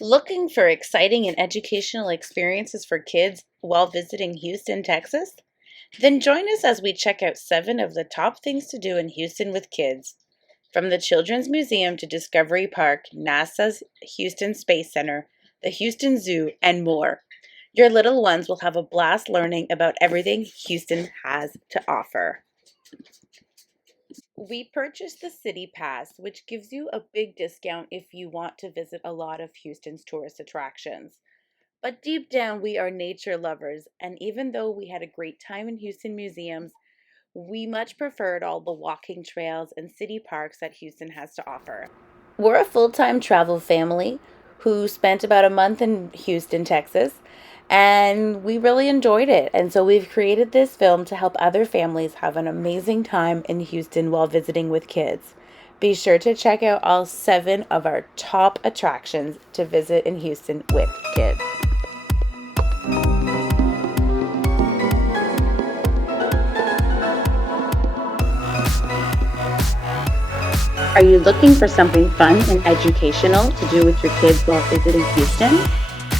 Looking for exciting and educational experiences for kids while visiting Houston, Texas? Then join us as we check out 7 of the top things to do in Houston with kids. From the Children's Museum to Discovery Park, NASA's Houston Space Center, the Houston Zoo, and more. Your little ones will have a blast learning about everything Houston has to offer. We purchased the City Pass, which gives you a big discount if you want to visit a lot of Houston's tourist attractions. But deep down, we are nature lovers, and even though we had a great time in Houston museums, we much preferred all the walking trails and city parks that Houston has to offer. We're a full time travel family who spent about a month in Houston, Texas, and we really enjoyed it. And so we've created this film to help other families have an amazing time in Houston while visiting with kids. Be sure to check out all 7 of our top attractions to visit in Houston with kids. Are you looking for something fun and educational to do with your kids while visiting Houston?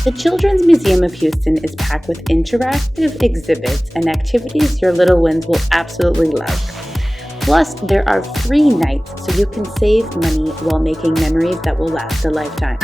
The Children's Museum of Houston is packed with interactive exhibits and activities your little ones will absolutely love. Plus, there are free nights so you can save money while making memories that will last a lifetime.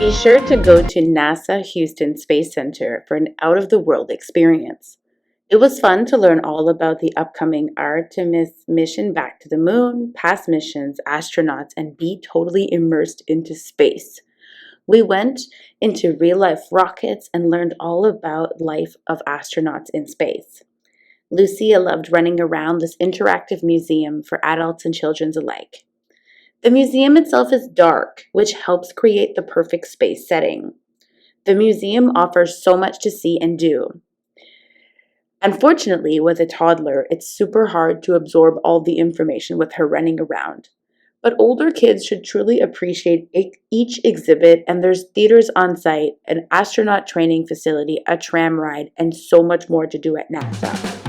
Be sure to go to NASA Houston Space Center for an out of the world experience. It was fun to learn all about the upcoming Artemis mission back to the moon, past missions, astronauts, and be totally immersed into space. We went into real life rockets and learned all about life of astronauts in space. Lucia loved running around this interactive museum for adults and children alike. The museum itself is dark, which helps create the perfect space setting. The museum offers so much to see and do. Unfortunately, with a toddler, it's super hard to absorb all the information with her running around. But older kids should truly appreciate each exhibit, and there's theaters on site, an astronaut training facility, a tram ride, and so much more to do at NASA.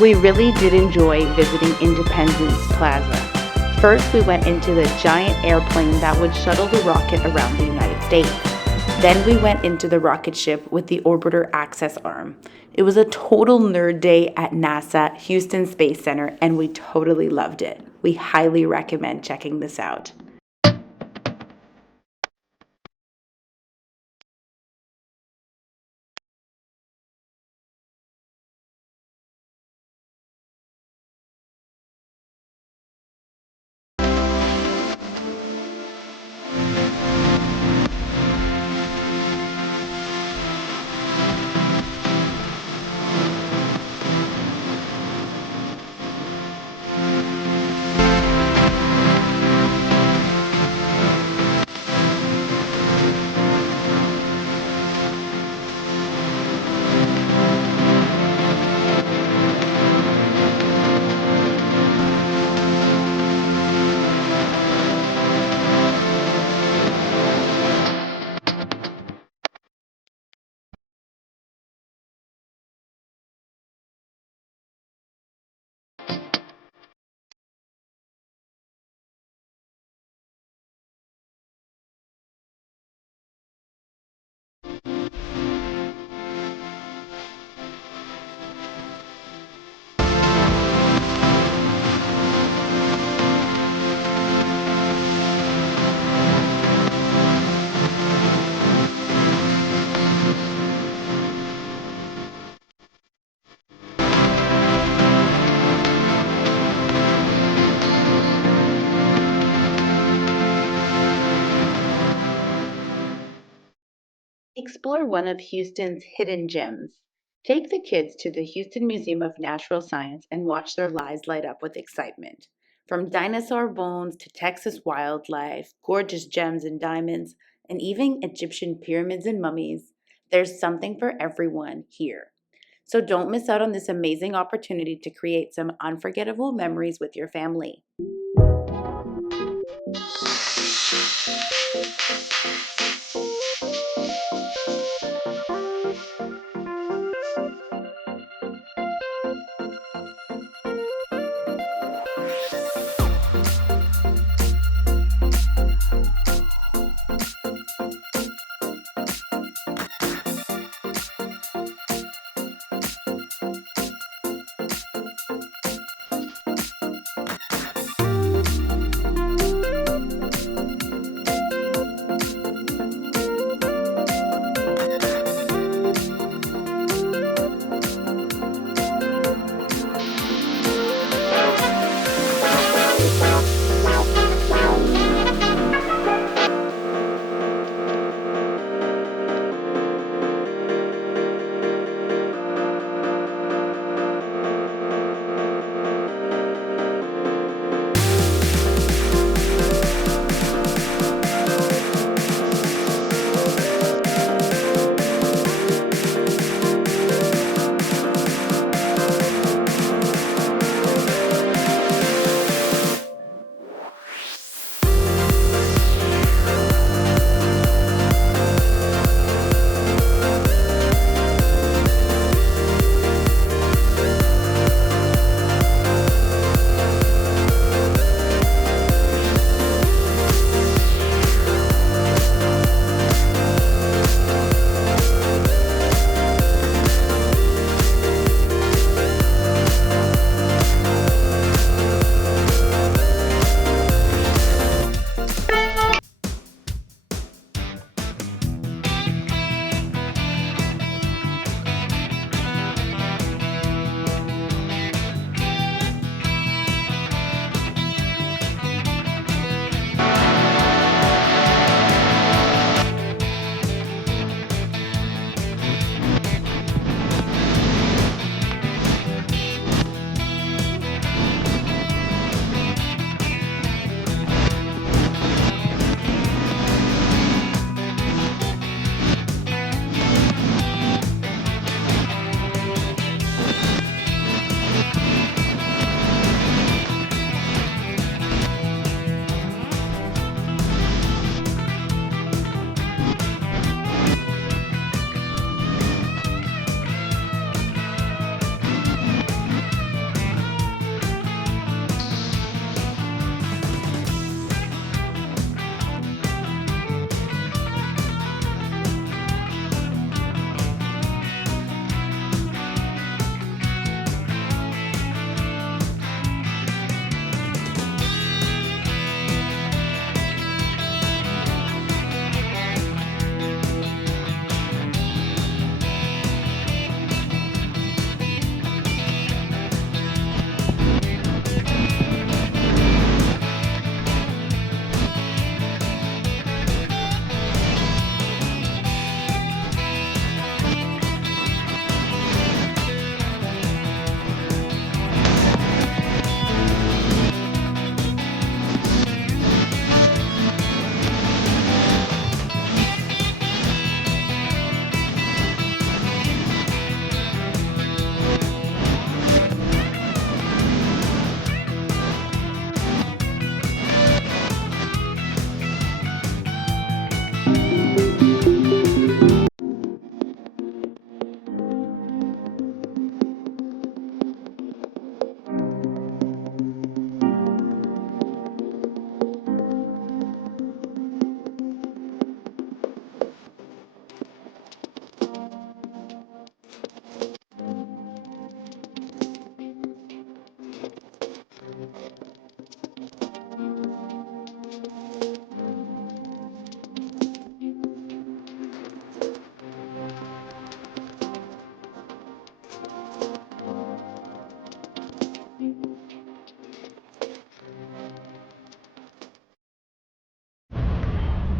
We really did enjoy visiting Independence Plaza. First, we went into the giant airplane that would shuttle the rocket around the United States. Then we went into the rocket ship with the orbiter access arm. It was a total nerd day at NASA Houston Space Center, and we totally loved it. We highly recommend checking this out. Explore one of Houston's hidden gems. Take the kids to the Houston Museum of Natural Science and watch their lives light up with excitement. From dinosaur bones to Texas wildlife, gorgeous gems and diamonds, and even Egyptian pyramids and mummies, there's something for everyone here. So don't miss out on this amazing opportunity to create some unforgettable memories with your family.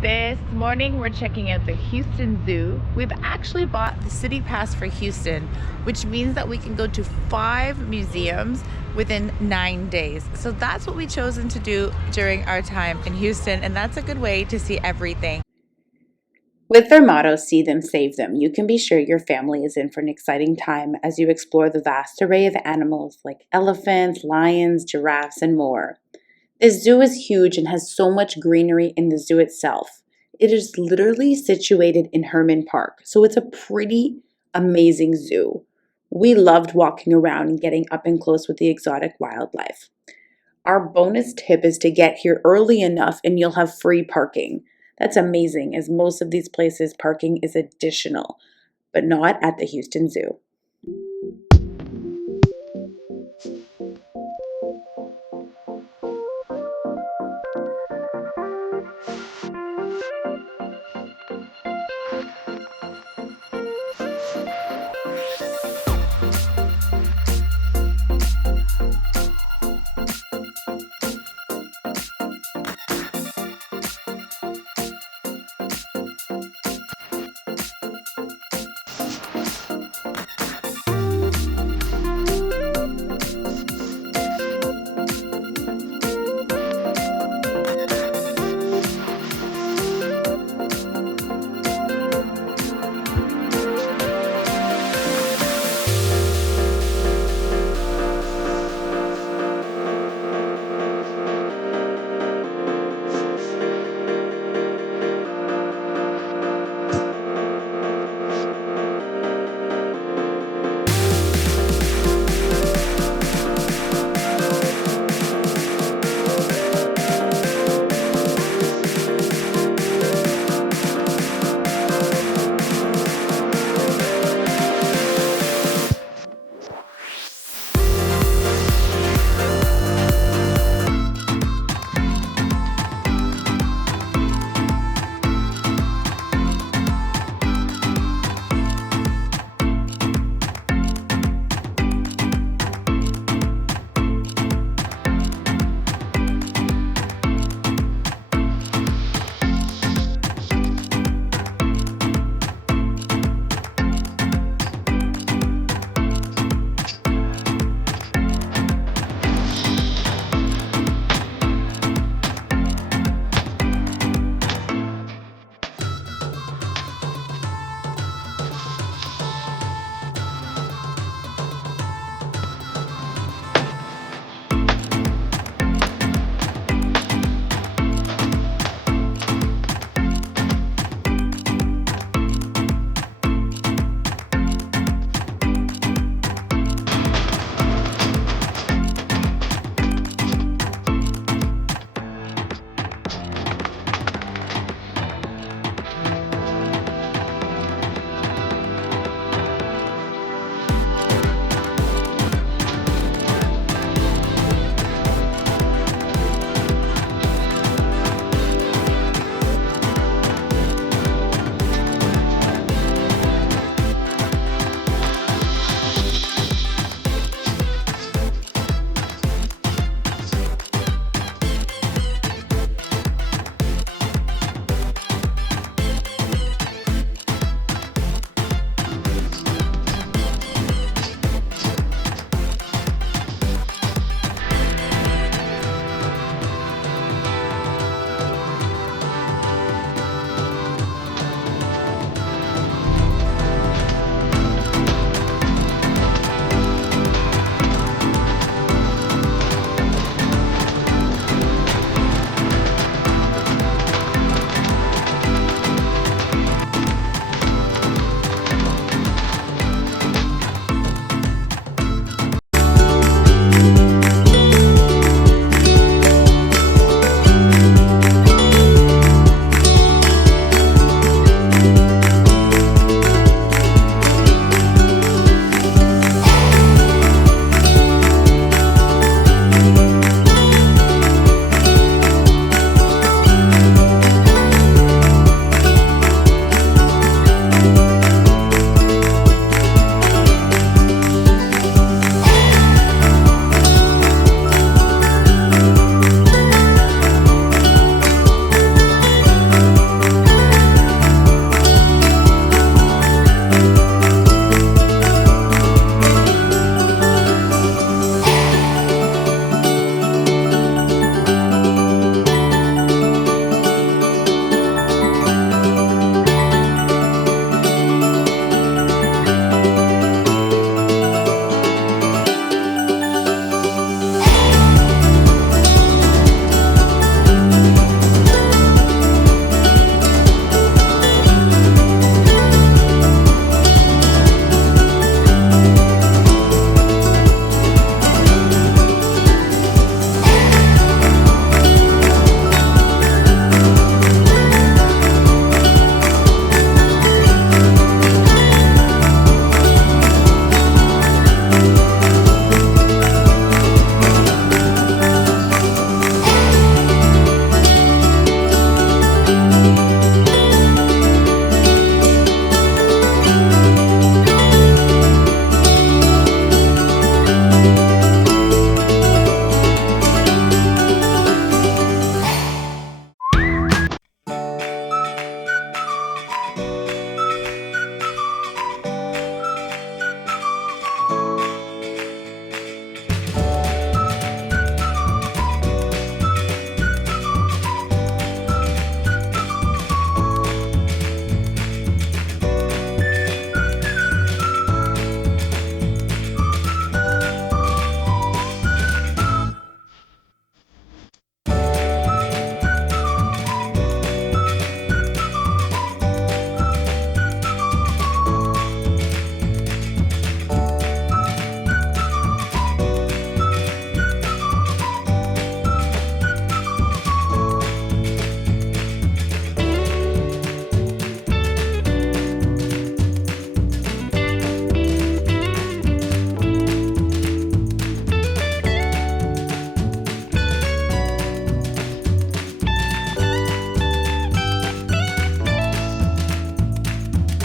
This morning we're checking out the Houston Zoo. We've actually bought the city pass for Houston, which means that we can go to 5 museums within 9 days. So that's what we've chosen to do during our time in Houston, and that's a good way to see everything. With their motto, "See them, save them," you can be sure your family is in for an exciting time as you explore the vast array of animals like elephants, lions, giraffes, and more. This zoo is huge and has so much greenery in the zoo itself. It is literally situated in Herman Park, so it's a pretty amazing zoo. We loved walking around and getting up and close with the exotic wildlife. Our bonus tip is to get here early enough and you'll have free parking. That's amazing, as most of these places parking is additional, but not at the Houston Zoo.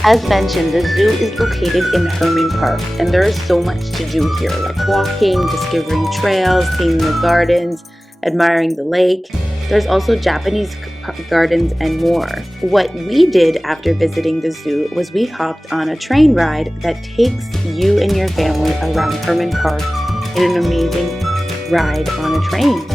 As mentioned, the zoo is located in Herman Park, and there is so much to do here, like walking, discovering trails, seeing the gardens, admiring the lake. There's also Japanese gardens and more. What we did after visiting the zoo was we hopped on a train ride that takes you and your family around Herman Park in an amazing ride on a train.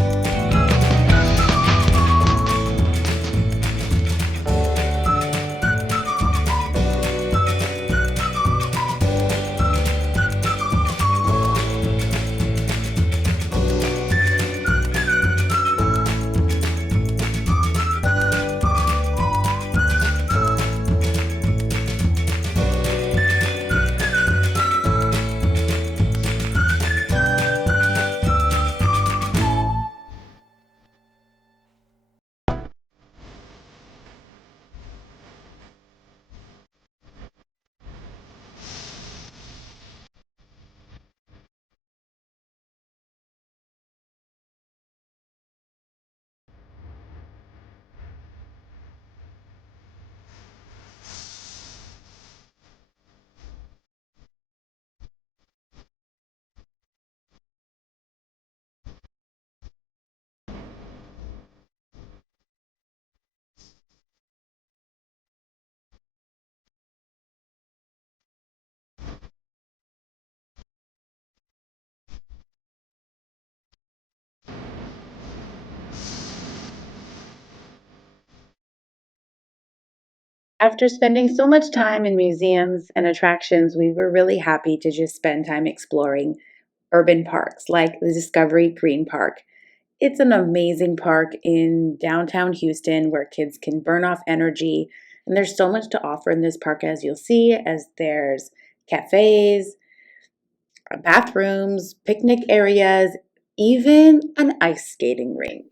After spending so much time in museums and attractions, we were really happy to just spend time exploring urban parks like the Discovery Green Park. It's an amazing park in downtown Houston where kids can burn off energy. And there's so much to offer in this park, as you'll see, as there's cafes, bathrooms, picnic areas, even an ice skating rink.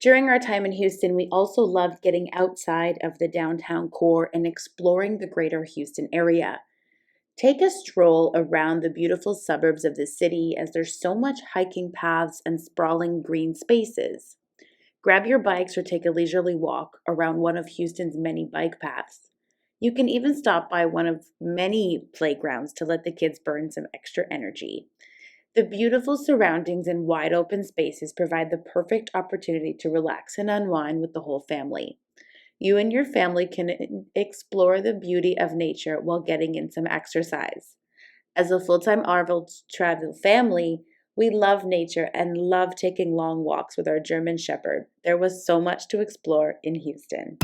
During our time in Houston, we also loved getting outside of the downtown core and exploring the greater Houston area. Take a stroll around the beautiful suburbs of the city as there's so much hiking paths and sprawling green spaces. Grab your bikes or take a leisurely walk around one of Houston's many bike paths. You can even stop by one of many playgrounds to let the kids burn some extra energy. The beautiful surroundings and wide open spaces provide the perfect opportunity to relax and unwind with the whole family. You and your family can explore the beauty of nature while getting in some exercise. As a full-time Arnold travel family, we love nature and love taking long walks with our German Shepherd. There was so much to explore in Houston.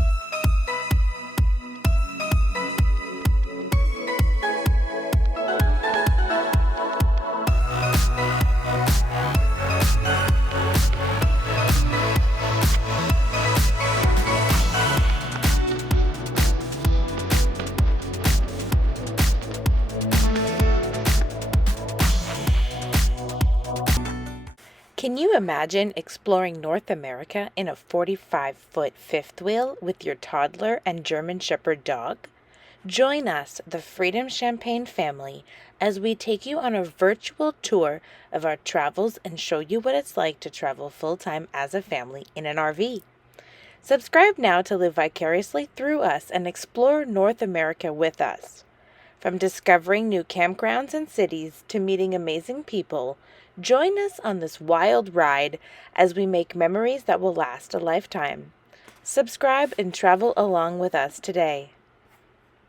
Can you imagine exploring North America in a 45-foot fifth wheel with your toddler and German Shepherd dog? Join us, the Freedom Champagne family, as we take you on a virtual tour of our travels and show you what it's like to travel full-time as a family in an RV. Subscribe now to live vicariously through us and explore North America with us. From discovering new campgrounds and cities to meeting amazing people, join us on this wild ride as we make memories that will last a lifetime. Subscribe and travel along with us today.